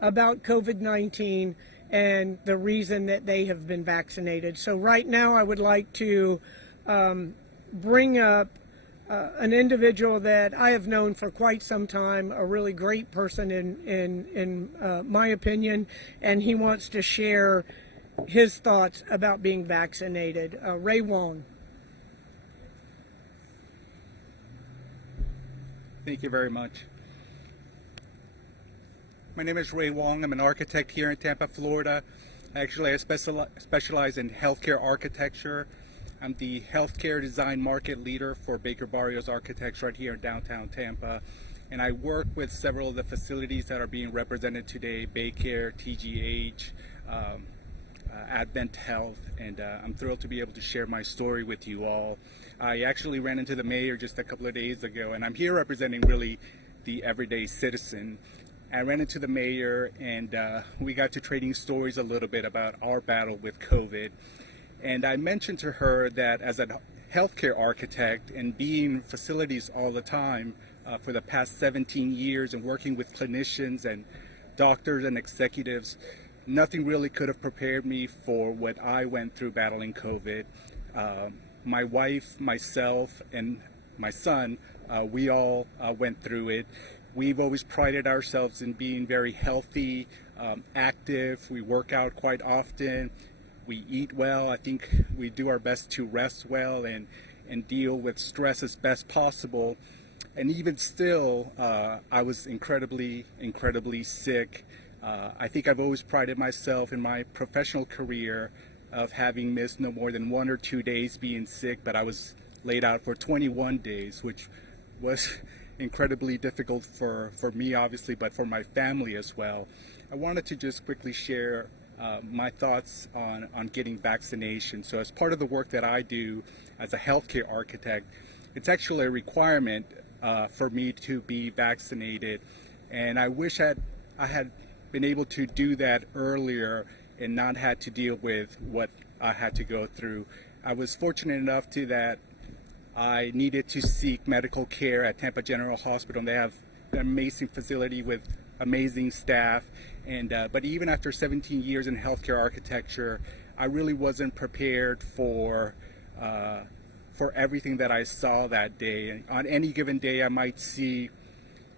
about COVID-19 and the reason that they have been vaccinated. So right now I would like to bring up an individual that I have known for quite some time, a really great person in my opinion, and he wants to share his thoughts about being vaccinated. Ray Wong. Thank you very much. My name is Ray Wong. I'm an architect here in Tampa, Florida. Actually, I specialize in healthcare architecture. I'm the healthcare design market leader for Baker Barrios Architects right here in downtown Tampa. And I work with several of the facilities that are being represented today, Baycare, TGH, Advent Health, and I'm thrilled to be able to share my story with you all. I actually ran into the mayor just a couple of days ago, and I'm here representing really the everyday citizen. I ran into the mayor, and we got to trading stories a little bit about our battle with COVID. And I mentioned to her that as a healthcare architect and being facilities all the time for the past 17 years and working with clinicians and doctors and executives, nothing really could have prepared me for what I went through battling COVID. My wife, myself, and my son, we all went through it. We've always prided ourselves in being very healthy, active. We work out quite often. We eat well. I think we do our best to rest well and deal with stress as best possible. And even still, I was incredibly sick. I think I've always prided myself in my professional career of having missed no more than 1 or 2 days being sick, but I was laid out for 21 days, which was incredibly difficult for me, obviously, but for my family as well. I wanted to just quickly share my thoughts on getting vaccination. So as part of the work that I do as a healthcare architect, it's actually a requirement for me to be vaccinated. And I wish I had been able to do that earlier and not had to deal with what I had to go through. I was fortunate enough that I needed to seek medical care at Tampa General Hospital. They have an amazing facility with amazing staff, and but even after 17 years in healthcare architecture, I really wasn't prepared for everything that I saw that day. On any given day, I might see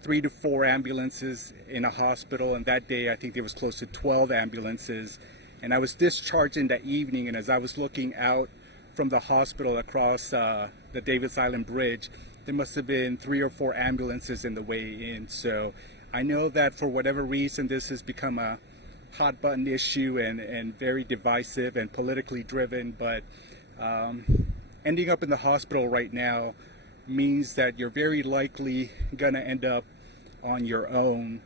3 to 4 ambulances in a hospital, and that day I think there was close to 12 ambulances. And I was discharged in that evening, and as I was looking out from the hospital across the Davis Island Bridge, there must have been 3 or 4 ambulances in the way in. So I know that for whatever reason this has become a hot button issue and very divisive and politically driven, but ending up in the hospital right now means that you're very likely going to end up on your own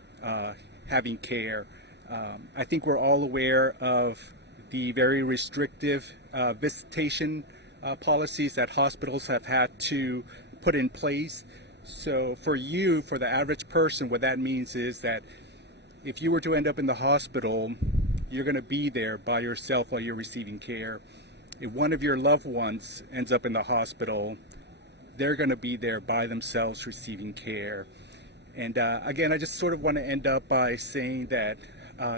having care. I think we're all aware of the very restrictive visitation policies that hospitals have had to put in place. So for the average person, what that means is that if you were to end up in the hospital, you're going to be there by yourself while you're receiving care. If one of your loved ones ends up in the hospital, they're going to be there by themselves receiving care. And again, I just sort of want to end up by saying that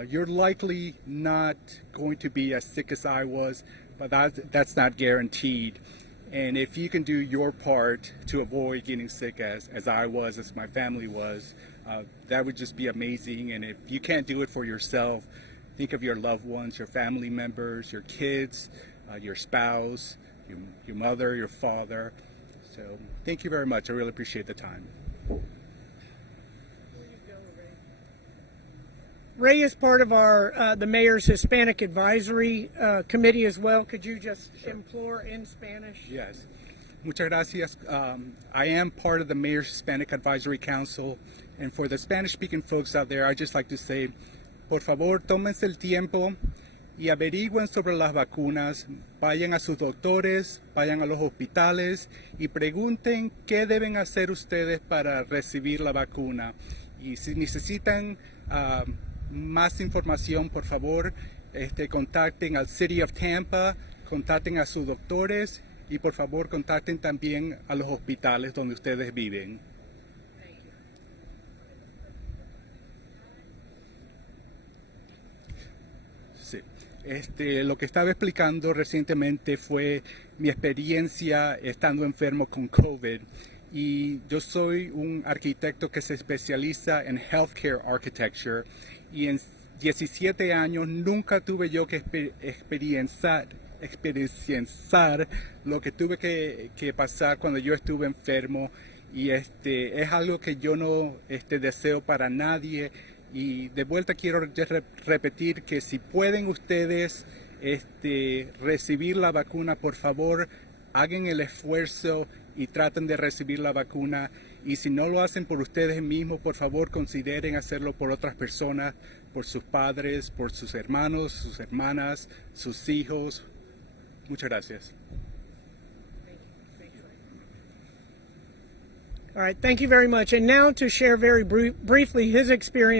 you're likely not going to be as sick as I was, but that's not guaranteed. And if you can do your part to avoid getting sick as I was, as my family was, that would just be amazing. And if you can't do it for yourself, think of your loved ones, your family members, your kids, your spouse, your mother, your father. So thank you very much. I really appreciate the time. Ray is part of the mayor's Hispanic Advisory Committee as well. Could you just implore in Spanish? Yes. Muchas gracias. I am part of the mayor's Hispanic Advisory Council, and for the Spanish-speaking folks out there, I'd just like to say, por favor, tómense el tiempo y averigüen sobre las vacunas, vayan a sus doctores, vayan a los hospitales y pregunten qué deben hacer ustedes para recibir la vacuna. Y si necesitan más información, por favor, contacten al City of Tampa, contacten a sus doctores y por favor contacten también a los hospitales donde ustedes viven. Sí. Lo que estaba explicando recientemente fue mi experiencia estando enfermo con COVID. Y yo soy un arquitecto que se especializa en healthcare architecture, y en 17 años nunca tuve yo que experienciar lo que tuve que pasar cuando yo estuve enfermo, y es algo que yo no deseo para nadie. Y de vuelta quiero repetir que si pueden ustedes recibir la vacuna, por favor hagan el esfuerzo y traten de recibir la vacuna. Y si no lo hacen por ustedes mismos, por favor consideren hacerlo por otras personas, por sus padres, por sus hermanos, sus hermanas, sus hijos. Muchas gracias. All right, thank you very much. And now to share very briefly his experience